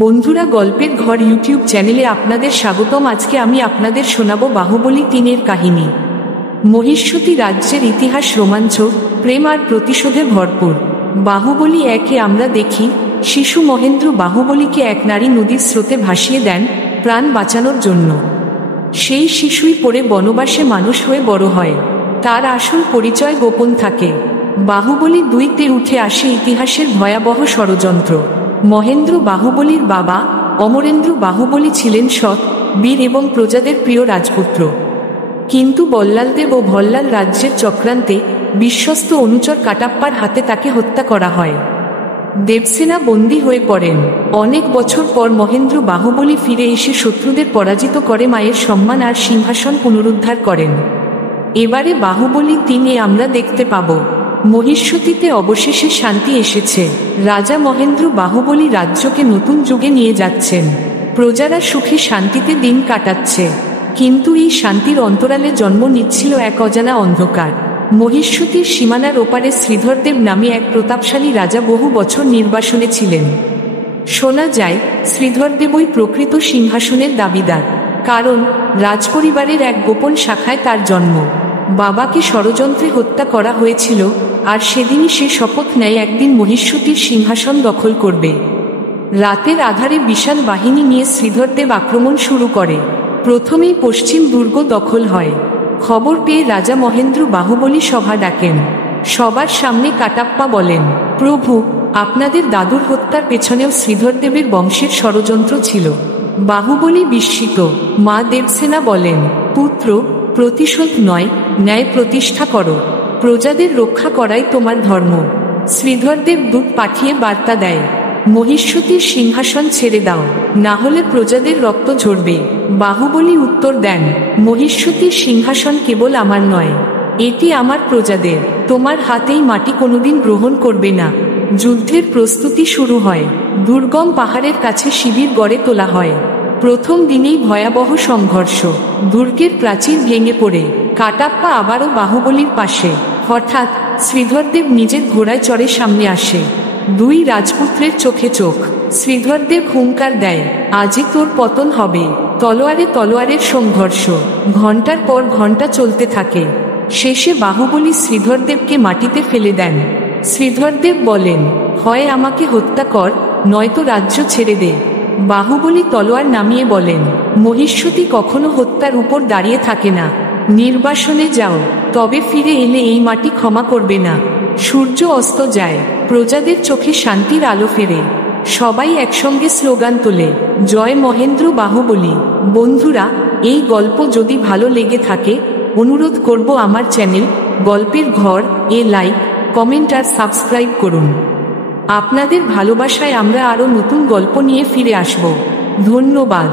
বন্ধুরা, গল্পের ঘর ইউটিউব চ্যানেলে আপনাদের স্বাগতম। আজকে আমি আপনাদের শোনাবো বাহুবলী ৩-এর কাহিনী। মহিষ্মতী রাজ্যের ইতিহাস রোমাঞ্চ, প্রেম আর প্রতিশোধে ভরপুর। বাহুবলী ১-এ আমরা দেখি শিশু মহেন্দ্র বাহুবলীকে এক নারী নদীর স্রোতে ভাসিয়ে দেন প্রাণ বাঁচানোর জন্য। সেই শিশুই পরে বনবাসে মানুষ হয়ে বড় হয়, তার আসল পরিচয় গোপন থাকে। বাহুবলী ২-তে উঠে আসে ইতিহাসের ভয়াবহ ষড়যন্ত্র। মহেন্দ্র বাহুবলীর বাবা অমরেন্দ্র বাহুবলী ছিলেন সৎ, বীর এবং প্রজাদের প্রিয় রাজপুত্র। কিন্তু বল্লালদেব ও ভল্লাল রাজ্যের চক্রান্তে বিশ্বস্ত অনুচর কাটাপ্পার হাতে তাকে হত্যা করা হয়। দেবসেনা বন্দী হয়ে পড়েন। অনেক বছর পর মহেন্দ্র বাহুবলী ফিরে এসে শত্রুদের পরাজিত করে মায়ের সম্মান আর সিংহাসন পুনরুদ্ধার করেন। এবারে বাহুবলী ৩-এ আমরা দেখতে পাব মহিষ্মতীতে অবশেষে শান্তি এসেছে। রাজা মহেন্দ্র বাহুবলী রাজ্যকে নতুন যুগে নিয়ে যাচ্ছেন। প্রজারা সুখে শান্তিতে দিন কাটাচ্ছে, কিন্তু এই শান্তির অন্তরালে জন্ম নিচ্ছিল এক অজানা অন্ধকার। মহিষ্মতীর সীমানার ওপারে শ্রীধরদেব নামে এক প্রতাপশালী রাজা বহু বছর নির্বাসনে ছিলেন। শোনা যায় শ্রীধরদেবই প্রকৃত সিংহাসনের দাবিদার, কারণ রাজপরিবারের এক গোপন শাখায় তার জন্ম। বাবাকে ষড়যন্ত্রে হত্যা করা হয়েছিল, আর সেদিনই সে শপথ নেয় একদিন মহিষ্মতীর সিংহাসন দখল করবে। রাতের আধারে বিশাল বাহিনী নিয়ে শ্রীধরদেব আক্রমণ শুরু করে। প্রথমেই পশ্চিম দুর্গ দখল হয়। খবর পেয়ে রাজা মহেন্দ্র বাহুবলী সভা ডাকেন। সবার সামনে কাটাপ্পা বলেন, প্রভু, আপনাদের দাদুর হত্যার পেছনেও শ্রীধরদেবের বংশের ষড়যন্ত্র ছিল। বাহুবলী বিস্মিত। মা দেবসেনা বলেন, পুত্র, প্রতিশোধ নয়, ন্যায় প্রতিষ্ঠা করো। প্রজাদের রক্ষা করাই তোমার ধর্ম। শ্রীধরদেব দূত পাঠিয়ে বার্তা দেয়, মহিষ্মতীর সিংহাসন ছেড়ে দাও, না হলে প্রজাদের রক্ত ঝরবে। বাহুবলী উত্তর দেন, মহিষ্মতীর সিংহাসন কেবল আমার নয়, এটি আমার প্রজাদের। তোমার হাতেই মাটি কোনোদিন গ্রহণ করবে না। যুদ্ধের প্রস্তুতি শুরু হয়। দুর্গম পাহাড়ের কাছে শিবির গড়ে তোলা হয়। প্রথম দিনেই ভয়াবহ সংঘর্ষ। দুর্গের প্রাচীর ভেঙে পড়ে কাটাপ্পা আবারও বাহুবলীর পাশে। হঠাৎ শ্রীধরদেব নিজের ঘোড়ায় চড়ে সামনে আসে। দুই রাজপুত্রের চোখে চোখ। শ্রীধরদেব হুঙ্কার দেয়, আজই তোর পতন হবে। তলোয়ারে তলোয়ারের সংঘর্ষ ঘণ্টার পর ঘণ্টা চলতে থাকে। শেষে বাহুবলী শ্রীধরদেবকে মাটিতে ফেলে দেন। শ্রীধরদেব বলেন, হয় আমাকে হত্যা কর, নয়তো রাজ্য ছেড়ে দে। বাহুবলী তলোয়ার নামিয়ে বলেন, মহিষ্মতী কখনো হত্যার উপর দাঁড়িয়ে থাকে না। নির্বাসনে যাও, তবে ফিরে এলে এই মাটি ক্ষমা করবে না। সূর্য অস্ত যায়, প্রজাদের চোখে শান্তির আলো ফেরে। সবাই একসঙ্গে স্লোগান তোলে, জয় মহেন্দ্র বাহুবলী। বন্ধুরা, এই গল্প যদি ভালো লেগে থাকে, অনুরোধ করব আমার চ্যানেল গল্পের ঘর লাইক, কমেন্ট আর সাবস্ক্রাইব করুন। আপনাদের ভালোবাসায় আমরা আরও নতুন গল্প নিয়ে ফিরে আসব। ধন্যবাদ।